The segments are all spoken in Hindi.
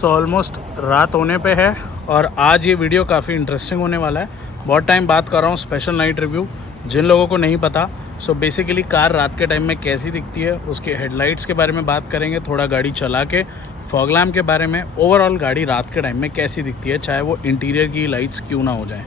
सो ऑलमोस्ट रात होने पे है और आज ये वीडियो काफ़ी इंटरेस्टिंग होने वाला है। बहुत टाइम बात कर रहा हूँ स्पेशल नाइट रिव्यू। जिन लोगों को नहीं पता, सो बेसिकली कार रात के टाइम में कैसी दिखती है, उसके हेडलाइट्स के बारे में बात करेंगे, थोड़ा गाड़ी चला के फॉग लैम्प के बारे में, ओवरऑल गाड़ी रात के टाइम में कैसी दिखती है, चाहे वो इंटीरियर की लाइट्स क्यों ना हो जाए।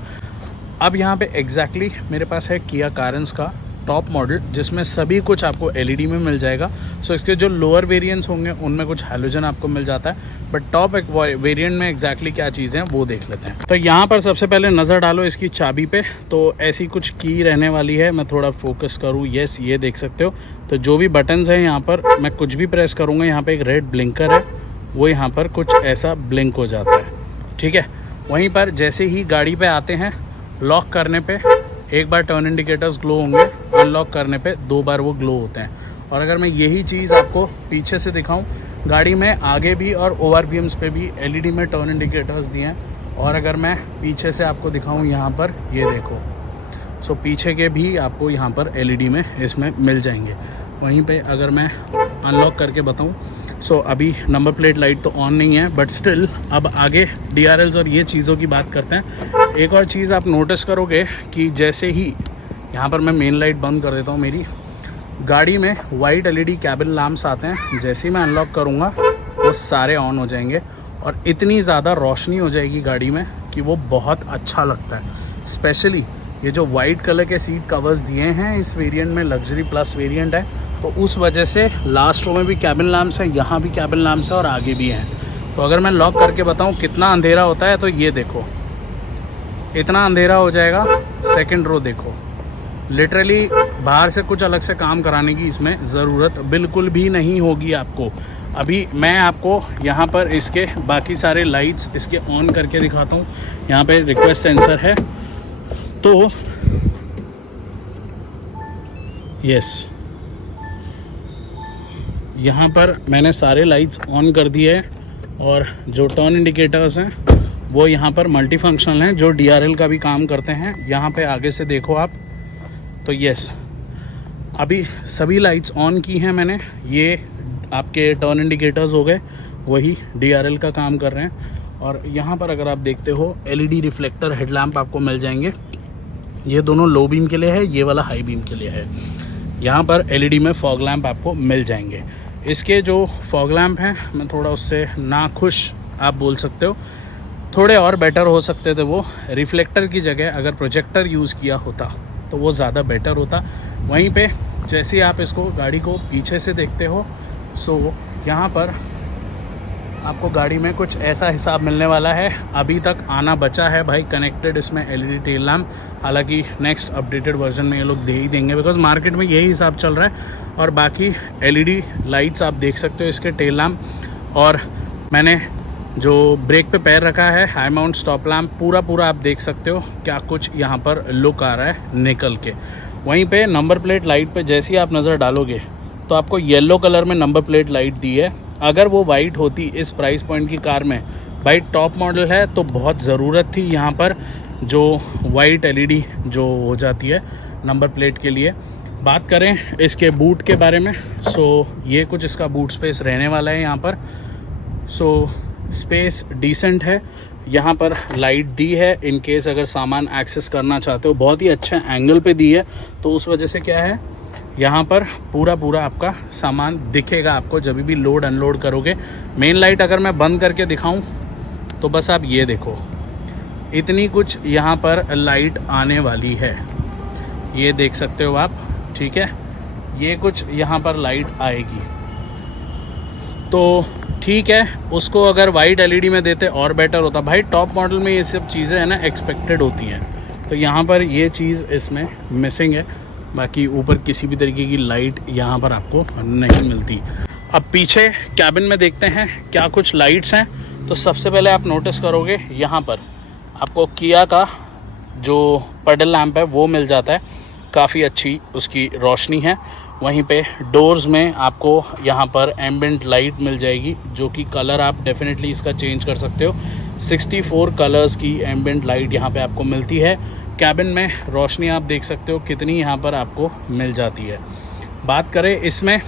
अब यहाँ पे एग्जैक्टली मेरे पास है किया कारेंस का टॉप मॉडल, जिसमें सभी कुछ आपको एलईडी में मिल जाएगा। सो इसके जो लोअर वेरिएंट्स होंगे उनमें कुछ हैलोजन आपको मिल जाता है, बट टॉप एक वेरिएंट में एग्जैक्टली क्या चीज़ें हैं वो देख लेते हैं। तो यहाँ पर सबसे पहले नज़र डालो इसकी चाबी पे, तो ऐसी कुछ की रहने वाली है। मैं थोड़ा फोकस करूँ, यस ये देख सकते हो। तो जो भी बटन्स हैं यहाँ पर, मैं कुछ भी प्रेस करूँगा, यहाँ पे एक रेड ब्लिंकर है, वो यहाँ पर कुछ ऐसा ब्लिंक हो जाता है, ठीक है। वहीं पर जैसे ही गाड़ी पे आते हैं, लॉक करने पे एक बार टर्न इंडिकेटर्स ग्लो होंगे, अनलॉक करने पे 2 बार वो ग्लो होते हैं। और अगर मैं यही चीज़ आपको पीछे से दिखाऊं, गाड़ी में आगे भी और ओवरवीएम्स पे भी एलईडी में टर्न इंडिकेटर्स दिए हैं। और अगर मैं पीछे से आपको दिखाऊं, यहाँ पर ये देखो, सो पीछे के भी आपको यहाँ पर एलईडी में इसमें मिल जाएंगे। वहीं पे अगर मैं अनलॉक करके बताऊं, सो अभी नंबर प्लेट लाइट तो ऑन नहीं है, बट स्टिल अब आगे डीआरएल्स और ये चीज़ों की बात करते हैं। एक और चीज़ आप नोटिस करोगे कि जैसे ही यहाँ पर मैं मेन लाइट बंद कर देता हूँ, मेरी गाड़ी में वाइट एलईडी कैबिन लैम्प्स आते हैं। जैसे ही मैं अनलॉक करूँगा वो सारे ऑन हो जाएंगे और इतनी ज़्यादा रोशनी हो जाएगी गाड़ी में कि वो बहुत अच्छा लगता है। स्पेशली ये जो वाइट कलर के सीट कवर्स दिए हैं इस वेरिएंट में, लग्जरी प्लस वेरिएंट है, तो उस वजह से लास्ट रो में भी कैबिन लैम्प्स हैं, यहाँ भी कैबिन लैम्प्स है और आगे भी हैं। तो अगर मैं लॉक करके बताऊँ कितना अंधेरा होता है, तो ये देखो इतना अंधेरा हो जाएगा। सेकंड रो देखो, लिटरली बाहर से कुछ अलग से काम कराने की इसमें ज़रूरत बिल्कुल भी नहीं होगी आपको। अभी मैं आपको यहाँ पर इसके बाकी सारे लाइट्स इसके ऑन करके दिखाता हूँ। यहाँ पे रिक्वेस्ट सेंसर है, तो यस यहाँ पर मैंने सारे लाइट्स ऑन कर दिए हैं और जो टर्न इंडिकेटर्स हैं वो यहाँ पर मल्टी फंक्शनल हैं, जो डीआरएल का भी काम करते हैं। यहाँ पे आगे से देखो आप, तो यस अभी सभी लाइट्स ऑन की हैं मैंने। ये आपके टर्न इंडिकेटर्स हो गए, वही डीआरएल का काम कर रहे हैं। और यहाँ पर अगर आप देखते हो, एलईडी रिफ्लेक्टर हेडलैम्प आपको मिल जाएंगे। ये दोनों लो बीम के लिए है, ये वाला हाई बीम के लिए है। यहाँ पर एलईडी में फॉग लैम्प आपको मिल जाएंगे। इसके जो फॉग लैम्प हैं, मैं थोड़ा उससे नाखुश आप बोल सकते हो, थोड़े और बेटर हो सकते थे वो। रिफ्लेक्टर की जगह अगर प्रोजेक्टर यूज़ किया होता तो वो ज़्यादा बेटर होता। वहीं पे जैसे आप इसको गाड़ी को पीछे से देखते हो, सो यहाँ पर आपको गाड़ी में कुछ ऐसा हिसाब मिलने वाला है। अभी तक आना बचा है भाई कनेक्टेड इसमें एलईडी टेल लैम्प, हालांकि नेक्स्ट अपडेटेड वर्जन में ये लोग दे ही देंगे, बिकॉज मार्केट में यही हिसाब चल रहा है। और बाकी एलईडी लाइट्स आप देख सकते हो इसके टेल लैम्प। और मैंने जो ब्रेक पे पैर रखा है, हाई माउंट स्टॉप लैम्प, पूरा आप देख सकते हो क्या कुछ यहाँ पर लुक आ रहा है निकल के। वहीं पे नंबर प्लेट लाइट पे जैसे ही आप नज़र डालोगे तो आपको येलो कलर में नंबर प्लेट लाइट दी है। अगर वो वाइट होती इस प्राइस पॉइंट की कार में, भाई टॉप मॉडल है तो बहुत ज़रूरत थी यहाँ पर जो वाइट एलईडी जो हो जाती है नंबर प्लेट के लिए। बात करें इसके बूट के बारे में, सो ये कुछ इसका बूट स्पेस रहने वाला है यहाँ पर। सो स्पेस डिसेंट है, यहाँ पर लाइट दी है इन केस अगर सामान एक्सेस करना चाहते हो, बहुत ही अच्छे एंगल पे दी है। तो उस वजह से क्या है, यहाँ पर पूरा आपका सामान दिखेगा आपको जब भी लोड अनलोड करोगे। मेन लाइट अगर मैं बंद करके दिखाऊं तो बस आप ये देखो, इतनी कुछ यहाँ पर लाइट आने वाली है, ये देख सकते हो आप, ठीक है। ये कुछ यहाँ पर लाइट आएगी, तो ठीक है। उसको अगर वाइट एलईडी में देते और बेटर होता। भाई टॉप मॉडल में ये सब चीज़ें है ना एक्सपेक्टेड होती हैं, तो यहाँ पर ये चीज़ इसमें मिसिंग है। बाकी ऊपर किसी भी तरीके की लाइट यहाँ पर आपको नहीं मिलती। अब पीछे कैबिन में देखते हैं क्या कुछ लाइट्स हैं। तो सबसे पहले आप नोटिस करोगे यहाँ पर आपको किया का जो पेडल लैम्प है वो मिल जाता है, काफ़ी अच्छी उसकी रोशनी है। वहीं पे डोर्स में आपको यहाँ पर एम्बिएंट लाइट मिल जाएगी, जो कि कलर आप डेफिनेटली इसका चेंज कर सकते हो। 64 कलर्स की एम्बिएंट लाइट यहाँ पे आपको मिलती है। कैबिन में रोशनी आप देख सकते हो कितनी यहाँ पर आपको मिल जाती है। बात करें इसमें,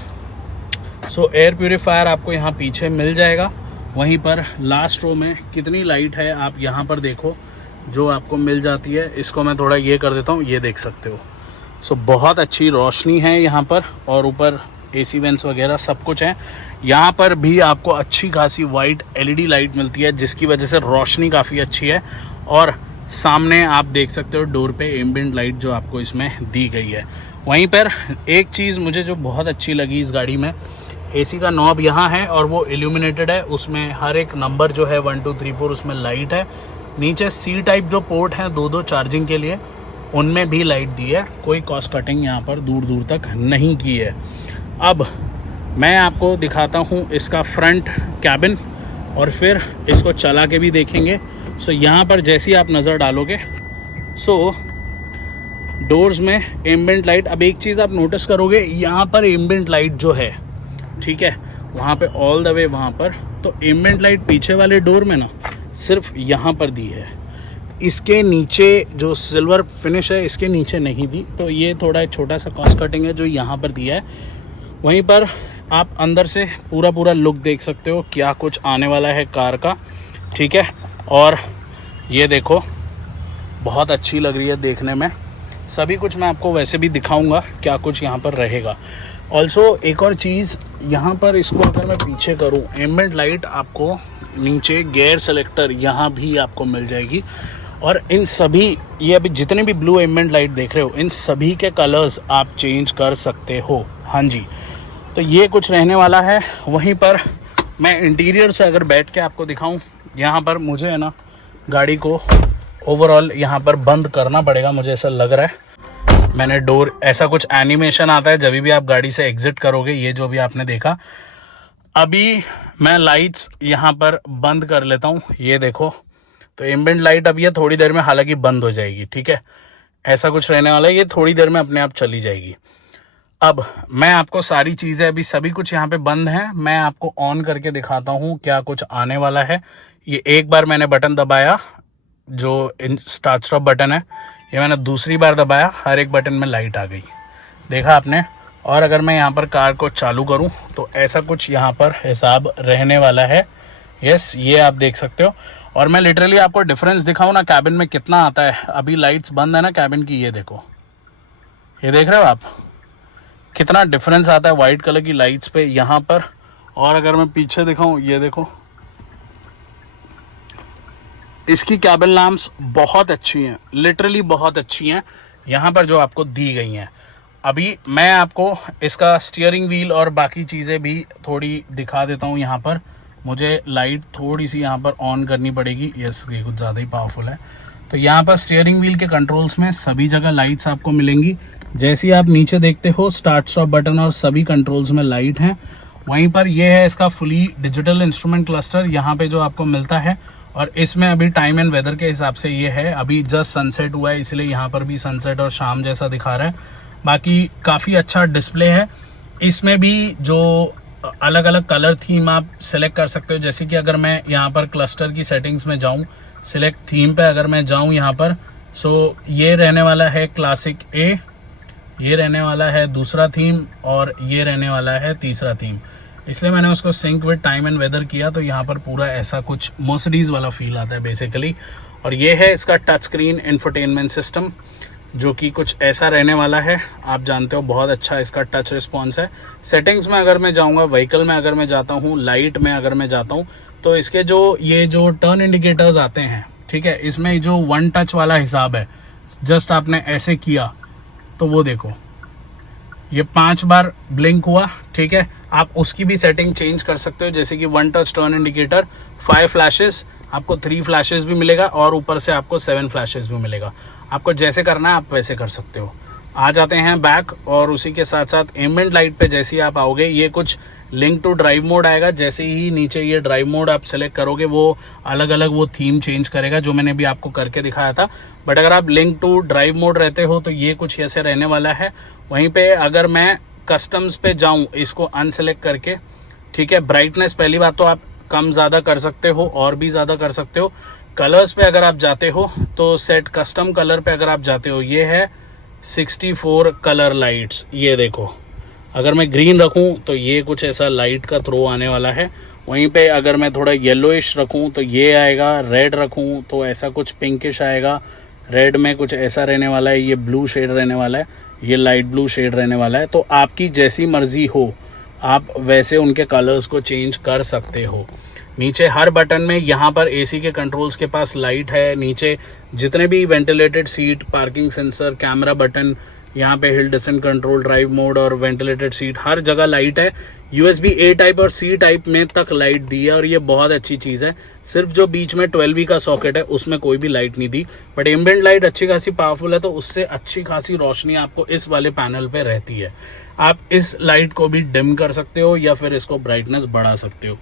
सो एयर प्यूरीफायर आपको यहाँ पीछे मिल जाएगा। वहीं पर लास्ट रो में कितनी लाइट है आप यहाँ पर देखो, जो आपको मिल जाती है। इसको मैं थोड़ा ये कर देता हूँ, ये देख सकते हो। सो बहुत अच्छी रोशनी है यहाँ पर, और ऊपर एसी वेंट्स वगैरह सब कुछ है। यहाँ पर भी आपको अच्छी खासी वाइट एलईडी लाइट मिलती है, जिसकी वजह से रोशनी काफ़ी अच्छी है। और सामने आप देख सकते हो डोर पे एम्बिएंट लाइट जो आपको इसमें दी गई है। वहीं पर एक चीज़ मुझे जो बहुत अच्छी लगी इस गाड़ी में, एसी का नॉब यहाँ है और वो इल्यूमिनेटेड है। उसमें हर एक नंबर जो है 1 2 3 4 उसमें लाइट है। नीचे सी टाइप जो पोर्ट हैं दो चार्जिंग के लिए, उनमें भी लाइट दी है। कोई कॉस्ट कटिंग यहाँ पर दूर दूर तक नहीं की है। अब मैं आपको दिखाता हूँ इसका फ्रंट कैबिन, और फिर इसको चला के भी देखेंगे। सो यहाँ पर जैसी आप नज़र डालोगे, सो डोर्स में एम्बिएंट लाइट। अब एक चीज़ आप नोटिस करोगे, यहाँ पर एम्बिएंट लाइट जो है, ठीक है, वहाँ पे ऑल द वे वहाँ पर, तो एम्बिएंट लाइट पीछे वाले डोर में ना सिर्फ यहाँ पर दी है। इसके नीचे जो सिल्वर फिनिश है इसके नीचे नहीं दी, तो ये थोड़ा एक छोटा सा कॉस्ट कटिंग है जो यहाँ पर दिया है। वहीं पर आप अंदर से पूरा लुक देख सकते हो क्या कुछ आने वाला है कार का, ठीक है। और ये देखो बहुत अच्छी लग रही है देखने में। सभी कुछ मैं आपको वैसे भी दिखाऊंगा क्या कुछ यहाँ पर रहेगा। ऑल्सो एक और चीज़ यहाँ पर, इसको अगर मैं पीछे करूँ, एम्बिएंट लाइट आपको नीचे गियर सेलेक्टर यहाँ भी आपको मिल जाएगी। और इन सभी, ये अभी जितने भी ब्लू एम्बिएंट लाइट देख रहे हो, इन सभी के कलर्स आप चेंज कर सकते हो। हाँ जी, तो ये कुछ रहने वाला है। वहीं पर मैं इंटीरियर से अगर बैठ के आपको दिखाऊं, यहाँ पर मुझे है ना गाड़ी को ओवरऑल यहाँ पर बंद करना पड़ेगा, मुझे ऐसा लग रहा है। मैंने डोर, ऐसा कुछ एनिमेशन आता है जब भी आप गाड़ी से एग्जिट करोगे, ये जो भी आपने देखा। अभी मैं लाइट्स यहाँ पर बंद कर लेता हूँ, ये देखो। तो एम्बिएंट लाइट अब ये थोड़ी देर में हालांकि बंद हो जाएगी, ठीक है। ऐसा कुछ रहने वाला है, ये थोड़ी देर में अपने आप चली जाएगी। अब मैं आपको सारी चीज़ें, अभी सभी कुछ यहाँ पे बंद हैं, मैं आपको ऑन करके दिखाता हूँ क्या कुछ आने वाला है। ये एक बार मैंने बटन दबाया, जो स्टार्ट स्टॉप बटन है, ये मैंने दूसरी बार दबाया, हर एक बटन में लाइट आ गई, देखा आपने। और अगर मैं यहाँ पर कार को चालू करूँ तो ऐसा कुछ यहाँ पर हिसाब रहने वाला है। यस, ये आप देख सकते हो। और मैं लिटरली आपको डिफरेंस दिखाऊँ ना कैबिन में कितना आता है। अभी लाइट्स बंद है ना कैबिन की, ये देखो, ये देख रहे हो आप कितना डिफरेंस आता है वाइट कलर की लाइट्स पे यहाँ पर। और अगर मैं पीछे दिखाऊं, ये देखो, इसकी कैबिन लैम्प्स बहुत अच्छी हैं, लिटरली बहुत अच्छी हैं यहाँ पर जो आपको दी गई हैं। अभी मैं आपको इसका स्टीयरिंग व्हील और बाकी चीज़ें भी थोड़ी दिखा देता हूँ। यहाँ पर मुझे लाइट थोड़ी सी यहाँ पर ऑन करनी पड़ेगी, यस, ये कुछ ज़्यादा ही पावरफुल है। तो यहाँ पर स्टीयरिंग व्हील के कंट्रोल्स में सभी जगह लाइट्स आपको मिलेंगी। जैसे आप नीचे देखते हो, स्टार्ट स्टॉप बटन और सभी कंट्रोल्स में लाइट हैं। वहीं पर ये है इसका फुली डिजिटल इंस्ट्रूमेंट क्लस्टर यहाँ पे जो आपको मिलता है। और इसमें अभी टाइम एंड वेदर के हिसाब से ये है, अभी जस्ट सनसेट हुआ है इसलिए यहाँ पर भी सनसेट और शाम जैसा दिखा रहा है। बाकी काफ़ी अच्छा डिस्प्ले है। इसमें भी जो अलग अलग कलर थीम आप सिलेक्ट कर सकते हो। जैसे कि अगर मैं यहाँ पर क्लस्टर की सेटिंग्स में जाऊँ, सिलेक्ट थीम पे अगर मैं जाऊँ यहाँ पर, सो ये रहने वाला है क्लासिक ए, ये रहने वाला है दूसरा थीम, और ये रहने वाला है तीसरा थीम। इसलिए मैंने उसको sync with time and weather किया, तो यहाँ पर पूरा ऐसा कुछ मर्सिडीज वाला फील आता है बेसिकली। और ये है इसका टच स्क्रीन इंफोटेनमेंट सिस्टम, जो कि कुछ ऐसा रहने वाला है। आप जानते हो बहुत अच्छा इसका टच रिस्पॉन्स है। सेटिंग्स में अगर मैं जाऊँगा, व्हीकल में अगर मैं जाता हूँ, लाइट में अगर मैं जाता हूँ, तो इसके ये जो टर्न इंडिकेटर्स आते हैं, ठीक है, इसमें जो वन टच वाला हिसाब है, जस्ट आपने ऐसे किया तो वो देखो ये 5 बार ब्लिंक हुआ, ठीक है। आप उसकी भी सेटिंग चेंज कर सकते हो, जैसे कि one touch turn indicator, 5 flashes, आपको 3 फ्लैशेस भी मिलेगा और ऊपर से आपको 7 फ्लैशेस भी मिलेगा। आपको जैसे करना है आप वैसे कर सकते हो। आ जाते हैं बैक, और उसी के साथ साथ एम्बिएंट लाइट पे जैसे ही आप आओगे, ये कुछ लिंक टू ड्राइव मोड आएगा। जैसे ही नीचे ये ड्राइव मोड आप सेलेक्ट करोगे, वो अलग अलग वो थीम चेंज करेगा, जो मैंने भी आपको करके दिखाया था। बट अगर आप लिंक टू ड्राइव मोड रहते हो तो ये कुछ ऐसे रहने वाला है। वहीं पे अगर मैं कस्टम्स पे जाऊं, इसको अनसेलेक्ट करके, ठीक है, ब्राइटनेस पहली बात तो आप कम ज़्यादा कर सकते हो और भी ज़्यादा कर सकते हो। कलर्स पे अगर आप जाते हो तो सेट कस्टम कलर पे अगर आप जाते हो, ये है 64 कलर लाइट्स। ये देखो, अगर मैं ग्रीन रखूं तो ये कुछ ऐसा लाइट का थ्रो आने वाला है। वहीं पे अगर मैं थोड़ा येलोइश रखूं तो ये आएगा, रेड रखूं तो ऐसा कुछ पिंकिश आएगा, रेड में कुछ ऐसा रहने वाला है, ये ब्लू शेड रहने वाला है, ये लाइट ब्लू शेड रहने वाला है। तो आपकी जैसी मर्जी हो आप वैसे उनके कलर्स को चेंज कर सकते हो। नीचे हर बटन में यहाँ पर एसी के कंट्रोल्स के पास लाइट है, नीचे जितने भी ventilated seat, parking sensor, camera button, यहाँ पे hill descent control, drive mode और वेंटिलेटेड सीट, हर जगह लाइट है। USB A टाइप और C टाइप में तक लाइट दी है और ये बहुत अच्छी चीज़ है। सिर्फ जो बीच में 12V का सॉकेट है उसमें कोई भी लाइट नहीं दी, बट एम्बिएंट लाइट अच्छी खासी पावरफुल है, तो उससे अच्छी खासी रोशनी आपको इस वाले पैनल पे रहती है। आप इस लाइट को भी डिम कर सकते हो या फिर इसको ब्राइटनेस बढ़ा सकते हो।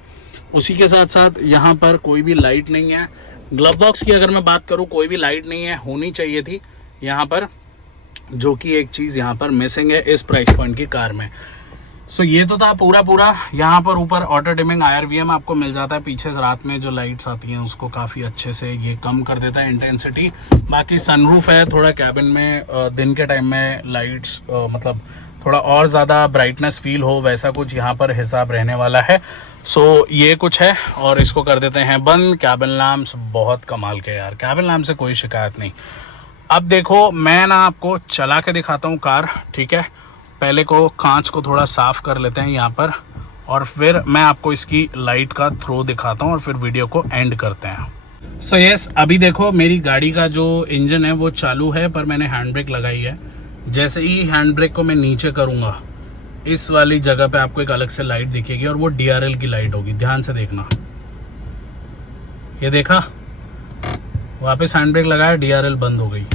उसी के साथ साथ यहाँ पर कोई भी लाइट नहीं है। ग्लव बॉक्स की अगर मैं बात करूँ, कोई भी लाइट नहीं है, होनी चाहिए थी यहाँ पर, जो कि एक चीज़ यहाँ पर मिसिंग है इस प्राइस पॉइंट की कार में। सो ये तो था पूरा। यहाँ पर ऊपर ऑटो डिमिंग IRVM आपको मिल जाता है। पीछे रात में जो लाइट्स आती हैं उसको काफ़ी अच्छे से ये कम कर देता है इंटेंसिटी। बाकी सनरूफ है, थोड़ा कैबिन में दिन के टाइम में लाइट्स मतलब थोड़ा और ज़्यादा ब्राइटनेस फील हो वैसा कुछ यहाँ पर हिसाब रहने वाला है। सो ये कुछ है और इसको कर देते हैं बंद। कैबिन लैम्प्स बहुत कमाल के यार, कैबिन लैम्प से कोई शिकायत नहीं। अब देखो मैं ना आपको चला के दिखाता हूँ कार, ठीक है। पहले को कांच को थोड़ा साफ कर लेते हैं यहाँ पर और फिर मैं आपको इसकी लाइट का थ्रो दिखाता हूँ और फिर वीडियो को एंड करते हैं। सो यस, अभी देखो मेरी गाड़ी का जो इंजन है वो चालू है, पर मैंने हैंड ब्रेक लगाई है। जैसे ही हैंड ब्रेक को मैं नीचे करूँगा इस वाली जगह पे आपको एक अलग से लाइट दिखेगी और वो DRL की लाइट होगी। ध्यान से देखना, ये देखा, वापस हैंड ब्रेक लगाया, DRL बंद हो गई।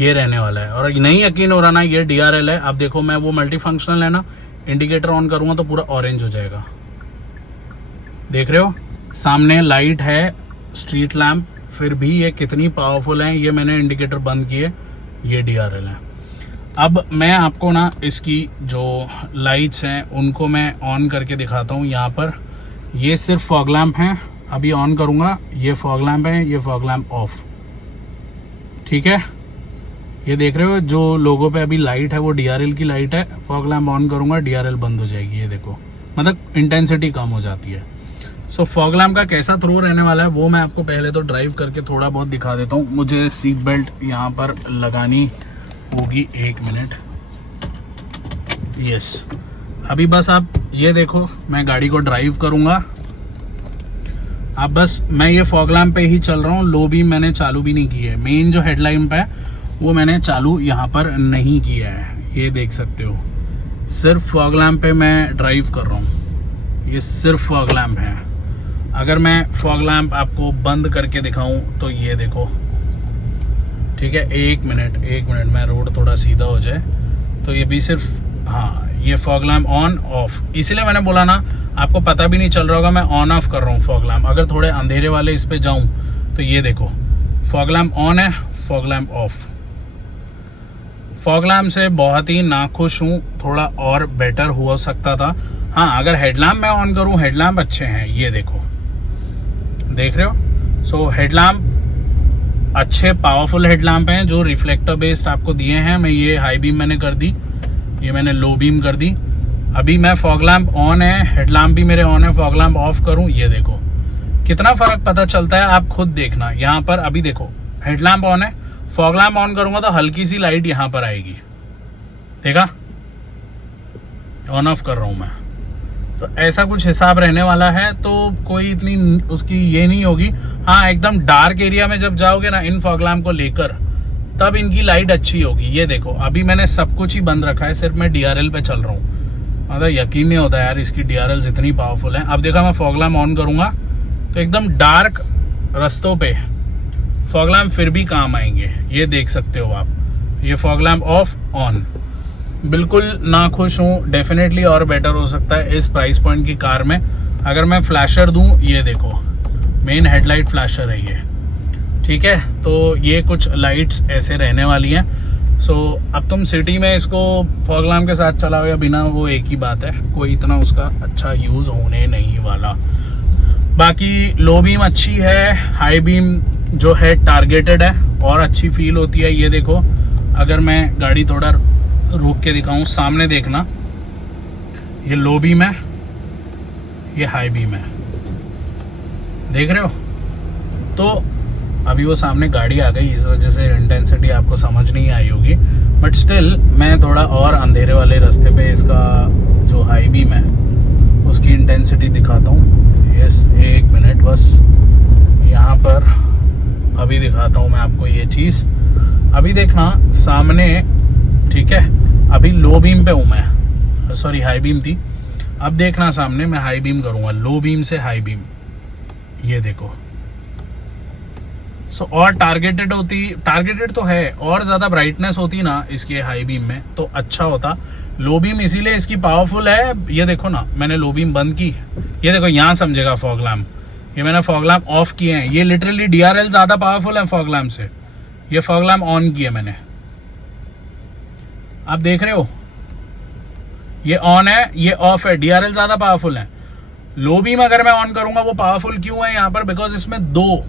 ये रहने वाला है और नहीं यकीन हो रहा ना ये DRL है। अब देखो मैं वो मल्टी फंक्शनल है ना, इंडिकेटर ऑन करूंगा तो पूरा ऑरेंज हो जाएगा। देख रहे हो सामने लाइट है, स्ट्रीट लैंप, फिर भी ये कितनी पावरफुल है। ये मैंने इंडिकेटर बंद किए, ये DRL है। अब मैं आपको ना इसकी जो लाइट्स हैं उनको मैं ऑन करके दिखाता हूँ। यहाँ पर ये सिर्फ फॉग लैंप है, अभी ऑन करूँगा, ये फॉग लैंप है, ये फॉग लैंप ऑफ, ठीक है। ये देख रहे हो जो लोगों पे अभी लाइट है वो DRL की लाइट है। फॉग लैम्प ऑन करूंगा, DRL बंद हो जाएगी। ये देखो, मतलब इंटेंसिटी कम हो जाती है। सो फॉग लैम्प का कैसा थ्रो रहने वाला है वो मैं आपको पहले तो ड्राइव करके थोड़ा बहुत दिखा देता हूँ। मुझे सीट बेल्ट यहाँ पर लगानी होगी, 1 मिनट। यस, अभी बस आप ये देखो मैं गाड़ी को ड्राइव करूँगा। अब बस मैं ये फॉग लैम्प पे ही चल रहा हूँ, लो बीम मैंने चालू भी नहीं की है। मेन जो हेडलाइट है वो मैंने चालू यहाँ पर नहीं किया है, ये देख सकते हो। सिर्फ फॉग लैम्प पे मैं ड्राइव कर रहा हूँ, ये सिर्फ फॉग लैम्प है। अगर मैं फॉग लैम्प आपको बंद करके दिखाऊं तो ये देखो, ठीक है। 1 मिनट मैं रोड थोड़ा सीधा हो जाए तो ये भी सिर्फ, हाँ, ये फॉग लैम्प ऑन ऑफ। इसलिए मैंने बोला ना आपको पता भी नहीं चल रहा होगा मैं ऑन ऑफ कर रहा हूँ फॉग लैम्प। अगर थोड़े अंधेरे वाले इस पे जाऊँ तो ये देखो फॉग लैम्प ऑन है, fog lamp of. Fog lamp से बहुत ही नाखुश हूँ, थोड़ा और बेटर हो सकता था। हाँ, अगर हेडलैम्प मैं ऑन करूँ, हेडलैम्प अच्छे हैं, ये देखो, देख रहे हो। सो हेडलैम्प अच्छे पावरफुल हेडलैम्प हैं जो रिफ्लेक्टर बेस्ड आपको दिए हैं। मैं ये हाई बीम मैंने कर दी, ये मैंने लो बीम कर दी। अभी मैं फॉग लैम्प ऑन है, हेडलैम्प भी मेरे ऑन है, फॉग लैम्प ऑफ करूँ, ये देखो कितना फर्क पता चलता है, आप खुद देखना। यहाँ पर अभी देखो हेडलैम्प ऑन है, फॉग लैम्प ऑन करूंगा तो हल्की सी लाइट यहां पर आएगी, देखा, ऑन ऑफ कर रहा हूं मैं। तो ऐसा कुछ हिसाब रहने वाला है, तो कोई इतनी उसकी ये नहीं होगी। हाँ, एकदम डार्क एरिया में जब जाओगे ना इन फॉग लैम्प को लेकर, तब इनकी लाइट अच्छी होगी। ये देखो अभी मैंने सब कुछ ही बंद रखा है, सिर्फ मैं DRL पे चल रहा हूँ। मतलब यकीन नहीं होता यार इसकी DRL इतनी पावरफुल है। अब देखा मैं फॉग लैम्प ऑन करूंगा तो एकदम डार्क रास्तों पे फॉग लैम्प फिर भी काम आएंगे, ये देख सकते हो आप। ये फॉग लैम्प ऑफ ऑन, बिल्कुल नाखुश हूँ। डेफिनेटली और बेटर हो सकता है इस प्राइस पॉइंट की कार में। अगर मैं फ्लैशर दूं, ये देखो मेन हेडलाइट फ्लैशर है ये, ठीक है। तो ये कुछ लाइट्स ऐसे रहने वाली हैं। सो अब तुम सिटी में इसको फॉग लैम्प के साथ चलाओ या बिना, वो एक ही बात है, कोई इतना उसका अच्छा यूज होने नहीं वाला। बाकी लो बीम अच्छी है, हाई बीम जो है टारगेटेड है और अच्छी फील होती है। ये देखो अगर मैं गाड़ी थोड़ा रोक के दिखाऊं, सामने देखना, ये लो बीम है, ये हाई बीम है, देख रहे हो। तो अभी वो सामने गाड़ी आ गई, इस वजह से इंटेंसिटी आपको समझ नहीं आई होगी, बट स्टिल मैं थोड़ा और अंधेरे वाले रास्ते पे इसका जो हाई बीम है उसकी इंटेंसिटी दिखाता हूँ। यस, एक मिनट बस, यहाँ पर अभी दिखाता हूँ मैं आपको ये चीज़। अभी देखना सामने, ठीक है, अभी लो बीम पे हूँ मैं, सॉरी हाई बीम थी। अब देखना सामने मैं हाई बीम करूँगा, लो बीम से हाई बीम, ये देखो। सो और टारगेटेड तो है, और ज़्यादा ब्राइटनेस होती ना इसके हाई बीम में तो अच्छा होता। लो बीम इसीलिए इसकी पावरफुल है, ये देखो ना, मैंने लो बीम बंद की, ये देखो यहाँ समझेगा फॉग लैम्प, ये मैंने फॉग लैम्प ऑफ किए हैं। ये लिटरली DRL ज़्यादा पावरफुल है फॉग लैम्प से, ये फॉग लैम्प ऑन किए मैंने, आप देख रहे हो, ये ऑन है, ये ऑफ है। DRL ज़्यादा पावरफुल है। लो बीम अगर मैं ऑन करूँगा, वो पावरफुल क्यों है यहाँ पर, बिकॉज इसमें दो,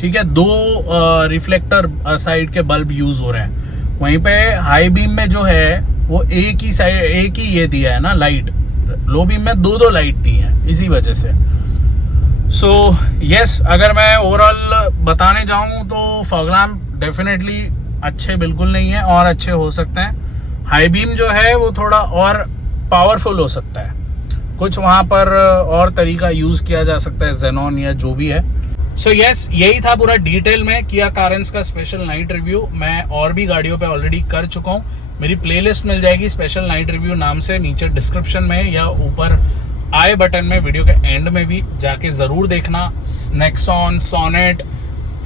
ठीक है, दो रिफ्लेक्टर साइड के बल्ब यूज हो रहे हैं। वहीं पे हाई बीम में जो है वो एक ही साइड, एक ही ये दिया है ना लाइट, लो बीम में दो लाइट दी है, इसी वजह से। सो यस, अगर मैं ओवरऑल बताने जाऊं तो फॉग लैम्प डेफिनेटली अच्छे बिल्कुल नहीं है, और अच्छे हो सकते हैं। हाई बीम जो है वो थोड़ा और पावरफुल हो सकता है, कुछ वहां पर और तरीका यूज किया जा सकता है, जेनॉन या जो भी है। सो यस, यही था पूरा डिटेल में किया कारेंस का स्पेशल नाइट रिव्यू। मैं और भी गाड़ियों पे ऑलरेडी कर चुका हूँ, मेरी प्लेलिस्ट मिल जाएगी स्पेशल नाइट रिव्यू नाम से, नीचे डिस्क्रिप्शन में या ऊपर आई बटन में, वीडियो के एंड में भी जाके जरूर देखना। नेक्सॉन, सोनेट,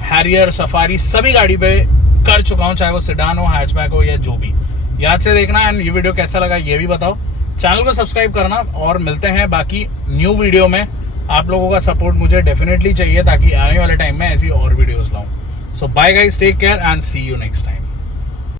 हैरियर, सफारी सभी गाड़ी पे कर चुका हूँ, चाहे वो सेडान हो, हैचबैक हो या जो भी। याद से देखना। एंड ये वीडियो कैसा लगा ये भी बताओ, चैनल को सब्सक्राइब करना, और मिलते हैं बाकी न्यू वीडियो में। आप लोगों का सपोर्ट मुझे डेफिनेटली चाहिए ताकि आने वाले टाइम में ऐसी और वीडियोस लाऊं। So bye guys, take care and see you next time.